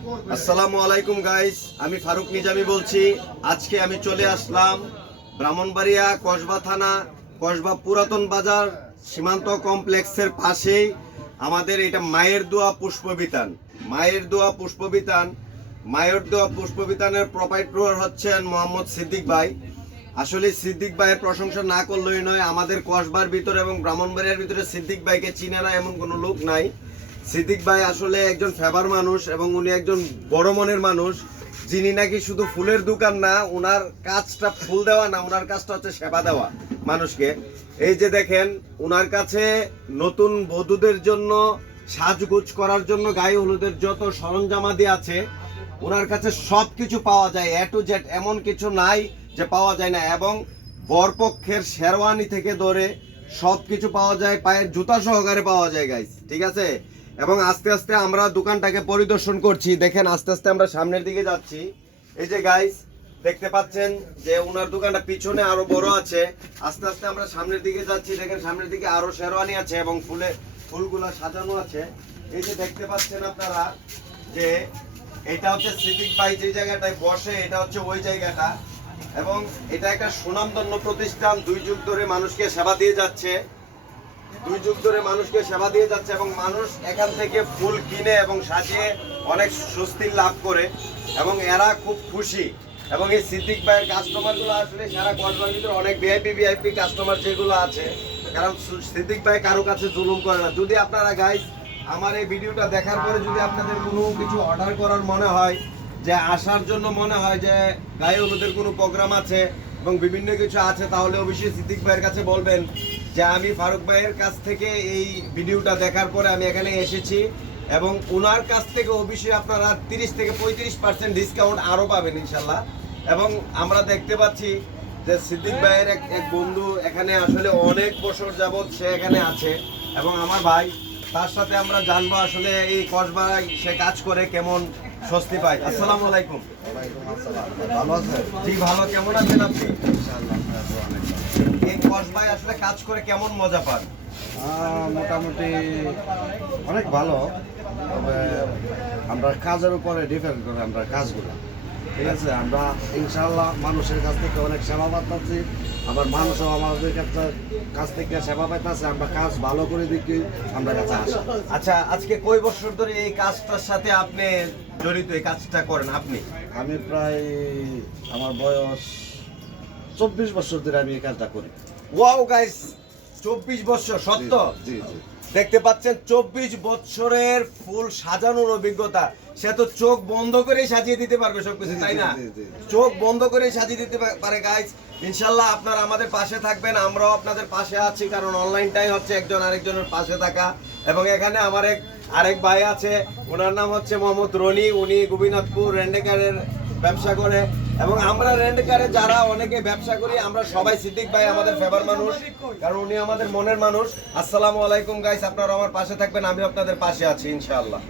আসসালামু আলাইকুম গাইস, আমি ফারুক নিজামী বলছি। আজকে আমি চলে আসলাম ব্রাহ্মণবাড়িয়া কসবা থানা, কসবা পুরাতন বাজার সীমান্ত কমপ্লেক্সের পাশেই আমাদের এটা মায়ের দোয়া পুষ্পবিতান। মায়ের দোয়া পুষ্পবিতানের প্রোপাইটর হচ্ছেন মোহাম্মদ সিদ্দিক ভাই। আসলে সিদ্দিক ভাইয়ের প্রশংসা না করলেই নয়। আমাদের কসবার ভিতরে এবং ব্রাহ্মণবাড়িয়ার ভিতরে সিদ্দিক ভাইকে চিনে না এমন কোনো লোক নাই। সিদ্দিক ভাই আসলে একজন ফেভার মানুষ এবং উনি একজন বড় মনের মানুষ, যিনি নাকি শুধু ফুলের দোকান না, ওনার কাজটা ফুল দেওয়া না, ওনার কাজটা হচ্ছে সেবা দেওয়া মানুষকে। এই যে দেখেন, ওনার কাছে নতুন বধূদের জন্য সাজগোজ করার জন্য গায়ে হলুদের যত সরঞ্জামাদি আছে ওনার কাছে সব কিছু পাওয়া যায়, এ টু জেড, এমন কিছু নাই যে পাওয়া যায় না। এবং বরপক্ষের শেরওয়ানি থেকে ধরে সব কিছু পাওয়া যায়, পায়ের জুতা সহকারে পাওয়া যায় গাইস, ঠিক আছে। এবং আস্তে আস্তে আমরা দোকানটাকে পরিদর্শন করছি। দেখেন আস্তে আস্তে আমরা সামনের দিকে যাচ্ছি। এই যে গাইস দেখতে পাচ্ছেন যে ওনার দোকানটা পিছনে আরো বড় আছে। আস্তে আস্তে আমরা সামনের দিকে যাচ্ছি। দেখেন সামনের দিকে আরো শেরওয়ানি আছে এবং ফুলগুলা সাজানো আছে। এই যে দেখতে পাচ্ছেন আপনারা যে এটা হচ্ছে সিদ্দিক ভাই যে জায়গাটায় বসে, এটা হচ্ছে ওই জায়গাটা। এবং এটা একটা সুনামধন্য প্রতিষ্ঠান, 2 যুগ ধরে মানুষকে সেবা দিয়ে যাচ্ছে এবং মানুষ এখান থেকে ফুল কিনে এবং সাজিয়ে অনেক স্বস্তি লাভ করে এবং এরা খুব খুশি। এবং এই সিদ্দিক ভাইয়ের কাস্টমারগুলো আসলে সারা কসবার ভিতরে অনেক ভিআইপি কাস্টমার যেগুলো আছে, কারণ সিদ্দিক ভাই কারো কাছে জুলুম করে না। যদি আপনারা গাইস আমার এই ভিডিওটা দেখার পরে যদি আপনাদের কোনো কিছু অর্ডার করার মনে হয়, যে আসার জন্য মনে হয় যে গায়ে হলুদের কোনো প্রোগ্রাম আছে এবং বিভিন্ন কিছু আছে, তাহলে অবশ্যই সিদ্দিক ভাইয়ের কাছে বলবেন যে আমি ফারুক ভাইয়ের কাছ থেকে এই ভিডিওটা দেখার পরে আমি এখানে এসেছি। এবং ওনার কাছ থেকে অবশ্যই আপনারা 30 থেকে 35% ডিসকাউন্ট আরও পাবেন ইনশাল্লাহ। এবং আমরা দেখতে পাচ্ছি যে সিদ্দিক ভাইয়ের এক বন্ধু এখানে আসলে অনেক বছর যাবৎ সে এখানে আছে এবং আমার ভাই, তার সাথে আমরা জানবো আসলে এই কসবায় সে কাজ করে কেমন স্বস্তি পায়। আসসালামু আলাইকুম। ভালো আছেন? জি ভালো, কেমন আছেন আপনি? এই কসবায় আসলে কাজ করে কেমন মজা পান? মোটামুটি অনেক ভালো, তবে আমরা কাজের উপরে ডিপেন্ড করে আমরা কাজগুলো, ঠিক আছে। আমরা ইনশাআল্লাহ মানুষের কাছ থেকে অনেক সেবা পাচ্ছি, আবার মানুষও আমাদের কাছ থেকে সেবা পাইতেছে। আমরা কাজ ভালো করে দিকে আমরা কাছে আসি। আচ্ছা, আজকে কয় বছর ধরে এই কাজটার সাথে আপনি জড়িত, এই কাজটা করেন আপনি? আমি প্রায় আমার বয়স 24 বছর ধরে আমি এই কাজটা করি। ওয়াও গাইস, 24 বছর, সত্য? জি জি। দেখতে পাচ্ছেন 24 বছরের ফুল সাজানোর অভিজ্ঞতা। সে তো চোখ বন্ধ করে সাজিয়ে দিতে পারবে সবকিছু, তাই না? চোখ বন্ধ করে সাজিয়ে দিতে পারে গাইস। ইনশাল্লাহ আপনারা আমাদের পাশে থাকবেন, আমরাও আপনাদের পাশে আছি, কারণ অনলাইনটাই হচ্ছে একজন আরেকজনের পাশে থাকা। এবং এখানে আমার আরেক ভাই আছে, ওনার নাম হচ্ছে মোহাম্মদ রনি। উনি গোপীনাথপুর রেন্টেকারের ব্যবসা করে এবং আমরা রেন্টকারে যারা অনেকে ব্যবসা করি, আমরা সবাই সিদ্দিক ভাই আমাদের ফেভার মানুষ, কারণ উনি আমাদের মনের মানুষ। আসসালামু আলাইকুম গাইস, আপনারা আমার পাশে থাকবেন, আমি আপনাদের পাশে আছি ইনশাআল্লাহ।